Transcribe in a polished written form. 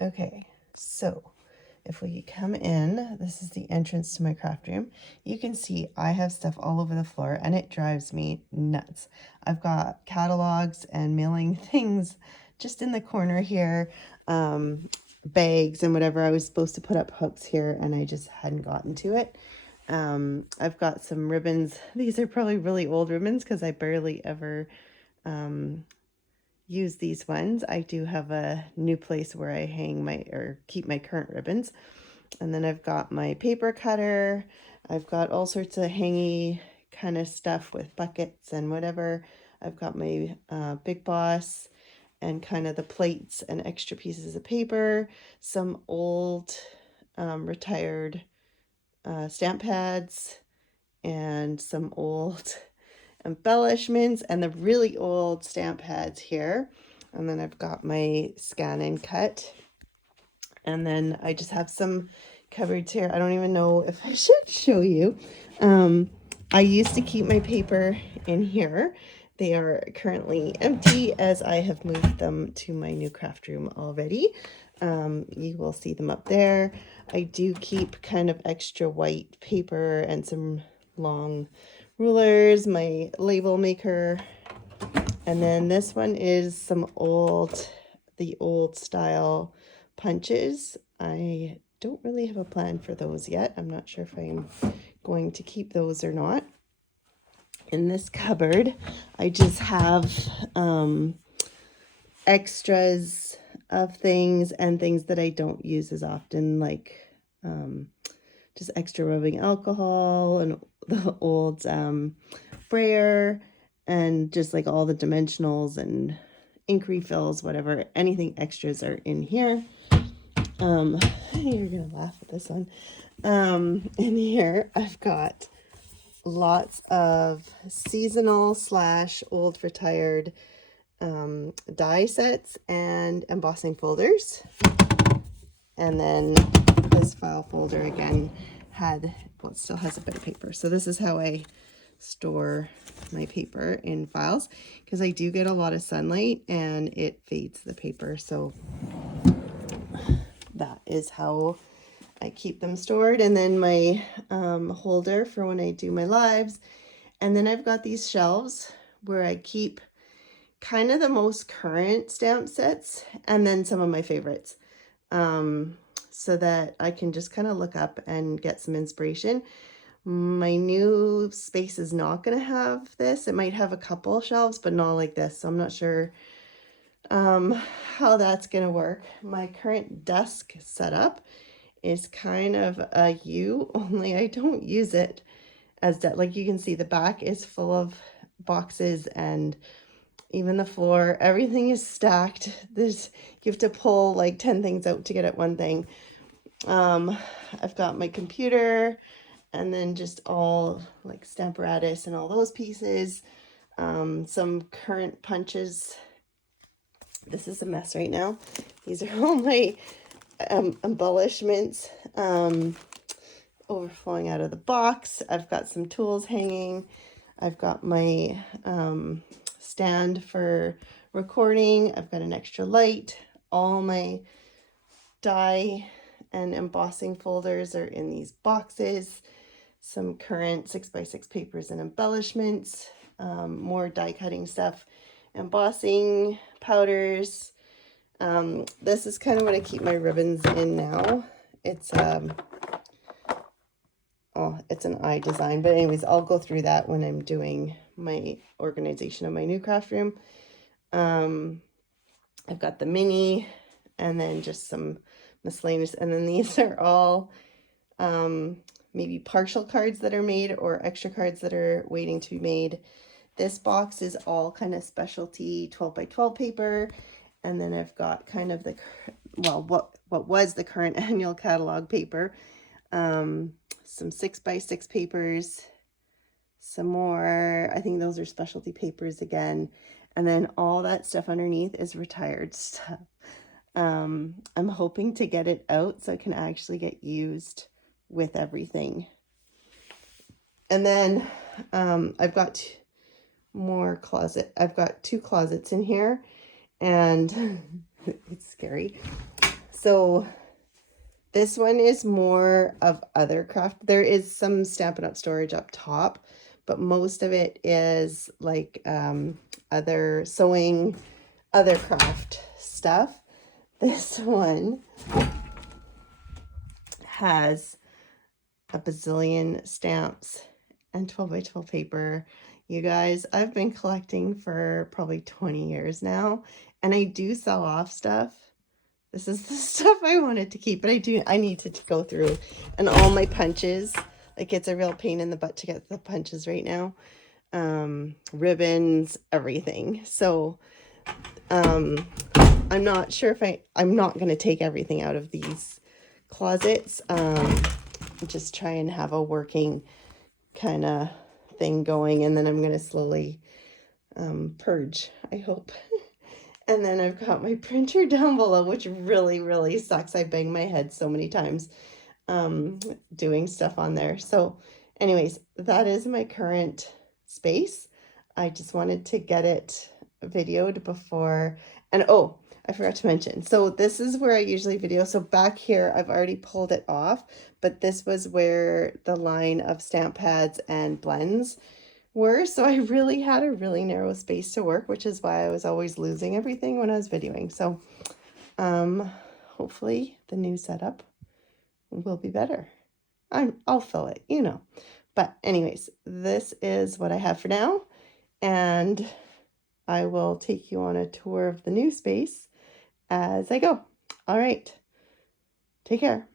Okay, so if we come in, this is the entrance to my craft room. You can see I have stuff all over the floor and it drives me nuts. I've got catalogs and mailing things just in the corner here, bags and whatever. I was supposed to put up hooks here and I just hadn't gotten to it. I've got some ribbons. These are probably really old ribbons because I barely ever use these ones. I do have a new place where I hang my or keep my current ribbons. And then I've got my paper cutter. I've got all sorts of hangy kind of stuff with buckets and whatever. I've got my Big Boss and kind of the plates and extra pieces of paper, some old retired stamp pads, and some old embellishments and the really old stamp pads here. And then I've got my scan and cut. And then I just have some cupboards here. I don't even know if I should show you. I used to keep my paper in here. They are currently empty as I have moved them to my new craft room already. You will see them up there. I do keep kind of extra white paper and some long rulers, my label maker. And then this one is some the old style punches. I don't really have a plan for those yet. I'm not sure if I'm going to keep those or not. In this cupboard, I just have extras of things and things that I don't use as often, like just extra rubbing alcohol and the old brayer and just like all the dimensionals and ink refills, whatever, anything extras are in here. You're gonna laugh at this one. In here I've got lots of seasonal / old retired die sets and embossing folders. And then this file folder again still has a bit of paper. So this is how I store my paper in files, because I do get a lot of sunlight and it fades the paper. So that is how I keep them stored. And then my holder for when I do my lives. And then I've got these shelves where I keep kind of the most current stamp sets and then some of my favorites, so that I can just kind of look up and get some inspiration. My new space is not going to have this. It might have a couple shelves, but not like this. So I'm not sure how that's going to work. My current desk setup is kind of a U, only I don't use it as that. Like you can see, the back is full of boxes and even the floor, everything is stacked. You have to pull like 10 things out to get at one thing. I've got my computer and then just all like Stamparatus and all those pieces. Some current punches. This is a mess right now. These are all my embellishments overflowing out of the box. I've got some tools hanging. I've got my stand for recording. I've got an extra light. All my die and embossing folders are in these boxes. Some current 6x6 papers and embellishments, more die cutting stuff, embossing powders. This is kind of what I keep my ribbons in now. It's it's an eye design, but anyways, I'll go through that when I'm doing my organization of my new craft room. I've got the mini and then just some miscellaneous, and then these are all maybe partial cards that are made or extra cards that are waiting to be made. This box is all kind of specialty 12x12 paper, and then I've got kind of what was the current annual catalog paper, some 6x6 papers, some more, I think those are specialty papers again, and then all that stuff underneath is retired stuff. I'm hoping to get it out so it can actually get used with everything. And then I've got I've got 2 closets in here, and it's scary. So this one is more of other craft. There is some Stampin' Up! Storage up top, but most of it is like other sewing, other craft stuff. This one has a bazillion stamps and 12 by 12 paper. You guys, I've been collecting for probably 20 years now, and I do sell off stuff. This is the stuff I wanted to keep, but I need to go through, and all my punches, like it's a real pain in the butt to get the punches right now. Ribbons, everything. So, I'm not sure if I'm not going to take everything out of these closets. Just try and have a working kind of thing going, and then I'm going to slowly purge, I hope. And then I've got my printer down below, which really, really sucks. I bang my head so many times doing stuff on there. So anyways, that is my current space. I just wanted to get it videoed before. And oh, I forgot to mention. So this is where I usually video. So back here, I've already pulled it off, but this was where the line of stamp pads and blends were. So I really had a really narrow space to work, which is why I was always losing everything when I was videoing. So hopefully the new setup will be better. I'll fill it, you know. But anyways, this is what I have for now, and I will take you on a tour of the new space as I go. All right. Take care.